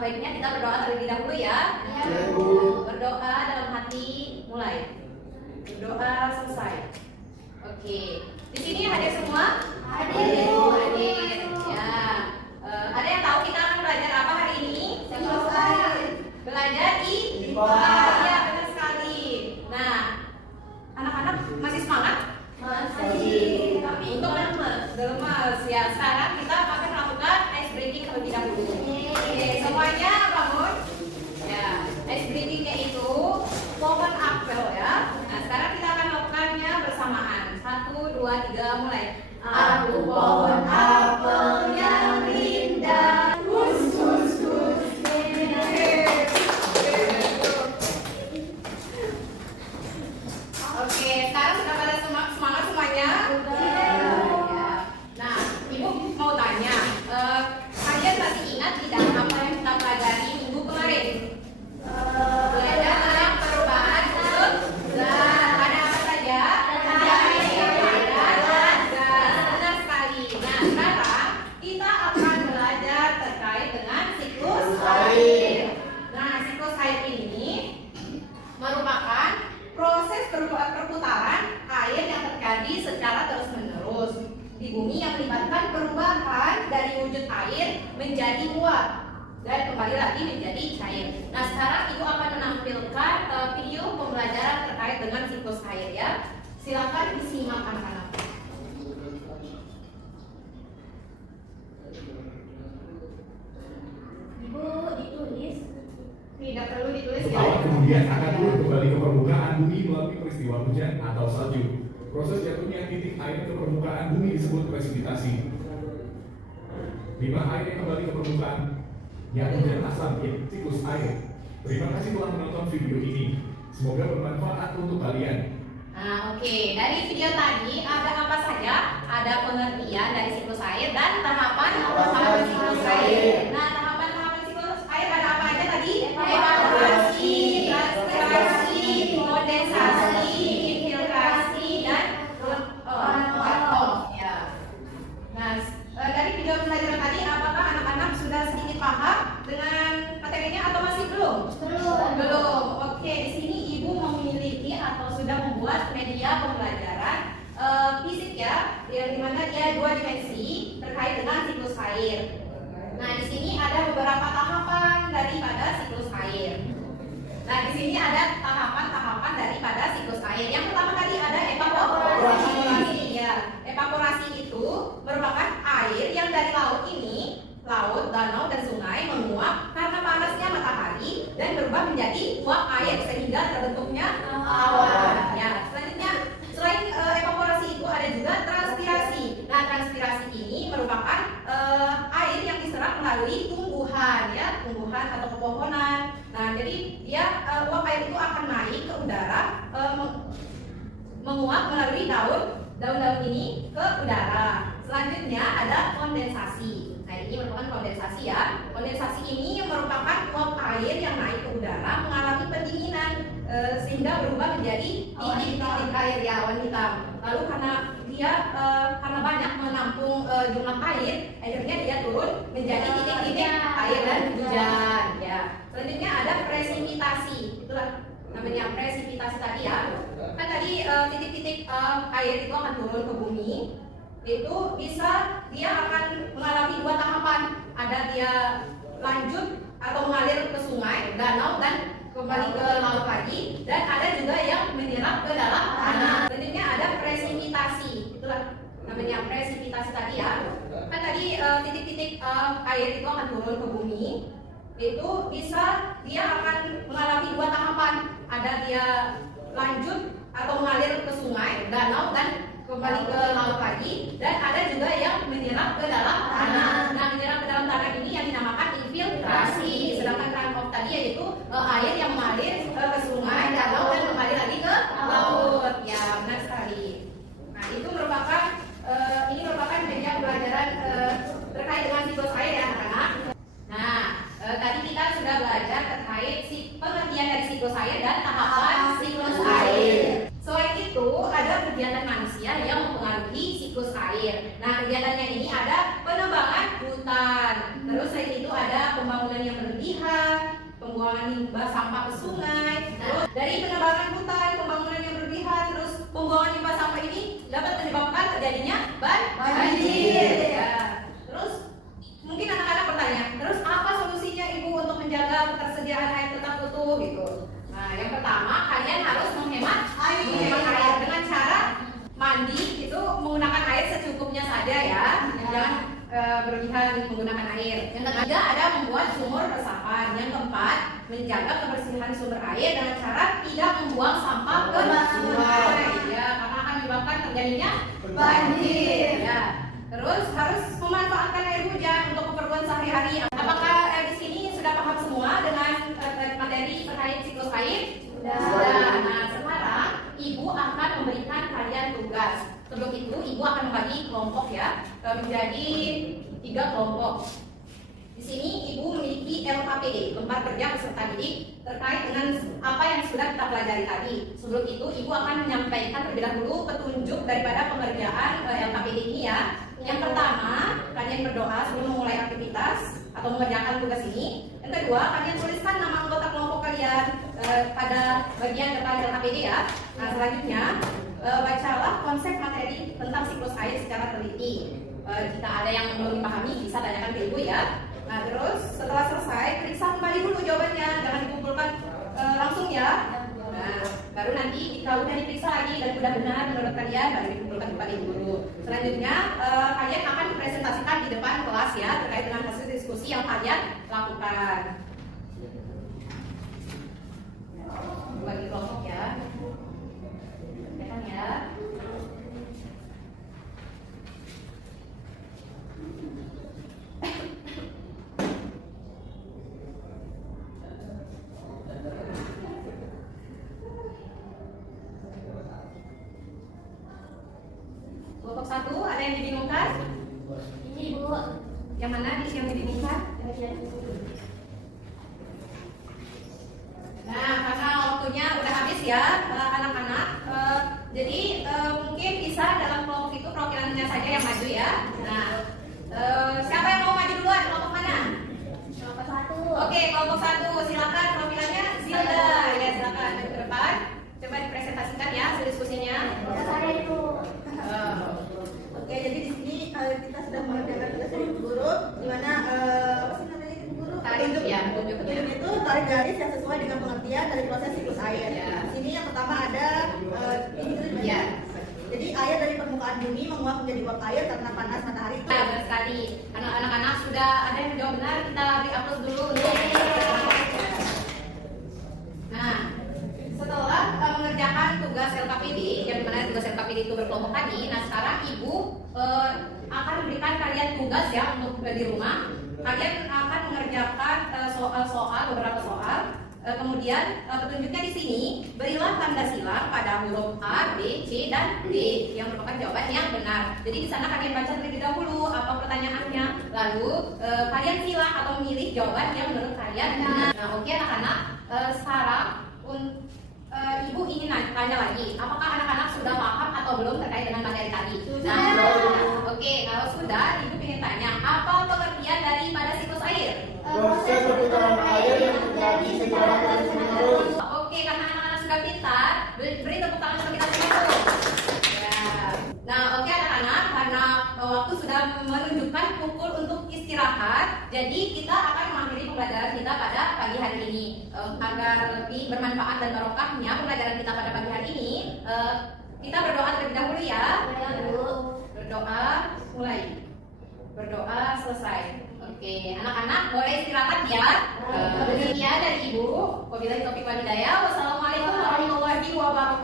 baiknya kita berdoa terlebih dahulu ya. Berdoa dalam hati, mulai. Berdoa selesai. Oke. Di sini hadir semua? Hadir. Ya. Ada yang tahu kita akan belajar apa hari ini? Belajar IPA. Ya, benar sekali. Nah, anak-anak masih semangat? Masih. Tapi untuk lemas. Ya, sekarang kita akan melakukan ice breaking terlebih dahulu. Oke, semuanya bangun. Ya, ice breakingnya itu pohon apel ya. Nah, sekarang kita akan melakukannya bersamaan. 1, 2, 3, mulai. Aku pohon apel yang indah. Oke, sekarang sudah pada semangat semuanya? Ya. Nah, Ibu mau tanya, kalian masih ingat tidak apa yang kita pelajari minggu kemarin? Belajar tentang perubahan bentuk zat. Ada apa saja? Benar sekali. Nah, sekarang kita akan belajar terkait dengan siklus air. Nah, siklus air ini merupakan proses perputaran air yang terjadi secara terus-menerus di bumi yang melibatkan perubahan dari wujud air menjadi uap dan kembali lagi menjadi cair. Nah, sekarang Ibu akan menampilkan video pembelajaran terkait dengan siklus air ya. Silakan disimak anak-anak. Ibu ditulis. Tidak perlu ditulis ya. Laut kemudian akan turun kembali ke permukaan bumi melalui peristiwa hujan atau salju. Proses jatuhnya titik air ke permukaan bumi disebut presipitasi. Limbah air yang kembali ke permukaan, yang hujan asam, siklus air. Terima kasih telah menonton video ini. Semoga bermanfaat untuk kalian. Nah, oke. Dari video tadi ada apa saja? Ada pengertian dari siklus air dan tahapan siklus air. Nah, tahapan siklus air ada apa aja tadi? Evaporasi, transpirasi, kondensasi, infiltrasi, dan runoff. Ya. Nah, dari video pembelajaran tadi, apakah anak-anak sudah sedikit paham dengan materinya atau masih belum? Belum. Oke, di sini Ibu memiliki atau sudah membuat media pembelajaran fisik ya, yang dimana dia 2 dimensi terkait dengan siklus air. Nah, di sini ada beberapa tahapan daripada siklus air. Nah, di sini ada tahapan-tahapan daripada siklus air. Yang pertama tadi ada evaporasi. Ya, evaporasi itu merupakan air yang dari laut ini, laut, danau, dan sungai menguap karena panasnya matahari dan berubah menjadi uap air sehingga terbentuknya awan. Ya, selanjutnya selain evaporasi itu ada juga transpirasi. Nah, transpirasi ini merupakan air yang diserap melalui tumbuhan ya, tumbuhan atau pepohonan. Nah, jadi dia uap air itu akan naik ke udara, menguap melalui daun-daun ini ke udara. Selanjutnya ada kondensasi. Nah, ini merupakan kondensasi ya. Kondensasi ini merupakan uap air yang naik ke udara mengalami pendinginan sehingga berubah menjadi titik-titik air ya, awan hitam. Lalu karena dia karena banyak menampung jumlah air, akhirnya dia turun menjadi titik-titik air dan hujan ya. Selanjutnya ada presipitasi. Itulah namanya presipitasi tadi ya. Kan tadi titik-titik air itu akan turun ke bumi. Itu bisa dia akan mengalami 2 tahapan. Ada dia lanjut atau mengalir ke sungai, danau, dan kembali ke laut lagi, dan ada juga yang menyerap ke dalam tanah. Selanjutnya ada presipitasi. Itulah namanya presipitasi tadi ya. Kan tadi titik-titik air itu akan turun ke bumi. Itu bisa dia akan mengalami 2 tahapan. Ada dia lanjut atau mengalir ke sungai, danau, dan kembali ke laut lagi, dan ada juga yang menyerap ke dalam tanah. Nah, menyerap ke dalam tanah ini yang dinamakan infiltrasi. Sedangkan runoff tadi yaitu air yang mengalir ke sungai, danau, dan kembali lagi ke laut. Ya, benar sekali. Nah, itu merupakan ini merupakan media pembelajaran terkait dengan siklus air ya, anak-anak. Nah, tadi kita sudah belajar terkait pengertian dari siklus air dan tahapan siklus air. Selain itu, ada kegiatan manusia yang mempengaruhi siklus air. Nah, kegiatannya ini ada penebangan hutan. Terus selain itu ada pembangunan yang berlebihan pembuangan limbah sampah ke sungai, terus dari penebangan hutan, pembangunan yang berlebihan, terus pembuangan limbah sampah ini dapat menyebabkan terjadinya banjir. Ya. Terus mungkin anak-anak bertanya, terus apa solusinya Ibu untuk menjaga ketersediaan air tetap utuh gitu? Nah, yang pertama kalian harus menghemat air dengan cara mandi itu menggunakan air secukupnya saja ya, jangan berlebihan menggunakan air. Yang ketiga ada membuat sumur resapan. Yang keempat menjaga kebersihan sumber air dengan cara tidak membuang sampah ke sungai ya, karena akan menyebabkan terjadinya banjir ya. Terus harus memanfaatkan air hujan untuk keperluan sehari-hari. Apakah di sini sudah paham semua dengan materi terkait siklus air? Sudah. Nah, sekarang Ibu akan memberikan kalian tugas. Sebelum itu, Ibu akan membagi kelompok ya menjadi 3 kelompok. Di sini Ibu memiliki LKPD, lembar kerja peserta didik, terkait dengan apa yang sudah kita pelajari tadi. Sebelum itu, Ibu akan menyampaikan terlebih dahulu petunjuk daripada pengerjaan LKPD ini ya. Yang pertama, kalian berdoa sebelum memulai aktivitas atau mengerjakan tugas ini. Yang kedua, kalian tuliskan nama anggota kelompok kalian pada bagian depan LKPD ya. Nah, selanjutnya bacalah konsep materi tentang siklus air secara teliti. Jika ada yang belum dipahami bisa tanyakan ke Ibu ya. Nah, terus setelah selesai periksa kembali dulu jawabannya, jangan dikumpulkan langsung ya. Nah, baru nanti jika udah diperiksa lagi dan sudah benar menurut kalian baru dikumpulkan kembali dulu. Selanjutnya kalian akan dipresentasikan di depan kelas ya terkait dengan hasil diskusi yang kalian lakukan. Bagi kelompok ya. Ya. Kelompok 1 ada yang dibingungkan? Ini Bu. Yang mana yang dibingungkan? Nah, karena waktunya udah habis ya anak-anak. Jadi mungkin bisa dalam kelompok itu perwakilannya saja yang maju ya. Nah, siapa yang mau maju duluan? Kelompok mana? Kelompok 1. Oke, kelompok 1 silakan perwakilannya Zilda. Ya, silakan maju ke depan. Coba dipresentasikan ya hasil diskusinya. Saya itu. Oke, jadi di sini kita sudah mengerjakan tugas dari guru, di mana apa sih namanya guru? Tarik ya, tunjuk Itu tarik garis yang sesuai dengan pengertian dari proses siklus air. Ya. Di sini yang pertama ada ini dulu. Ya. Jadi air dari permukaan bumi menguap menjadi uap air karena panas matahari itu. Nah, benar sekali. Anak-anak sudah ada yang jawab benar, kita beri aplaus dulu untuk. Nah, setelah mengerjakan tugas LKPD, yang mana tugas LKPD itu berkelompok tadi, nah sekarang Ibu akan memberikan kalian tugas ya untuk di rumah. Kalian akan mengerjakan soal-soal, beberapa soal. Kemudian petunjuknya di sini, berilah tanda silang pada huruf A, B, C, dan D yang merupakan jawaban yang benar. Jadi di sana kalian baca terlebih dahulu apa pertanyaannya, lalu kalian silang atau memilih jawaban yang menurut kalian benar. Nah, oke anak-anak, sekarang Ibu ingin tanya lagi, apakah anak-anak sudah paham atau belum terkait dengan materi tadi? Nah, oke, kalau sudah, Ibu ingin tanya, apa pengertian daripada siklus air? Proses perputaran air yang terjadi secara terus-menerus. Oke, karena anak-anak sudah pintar, beri tepuk tangan untuk kita semua. Ya. Nah, oke anak-anak, karena waktu sudah menunjukkan pukul untuk istirahat, jadi kita akan mengakhiri pembelajaran kita pada pagi hari ini. Agar lebih bermanfaat dan barokahnya pembelajaran kita pada pagi hari ini, kita berdoa terlebih dahulu ya. Berdoa, mulai. Berdoa, selesai. Oke, anak-anak boleh istirahat ya. Demikian dari Ibu. Wabillahi taufiq wal hidayah. Wassalamualaikum warahmatullahi wabarakatuh.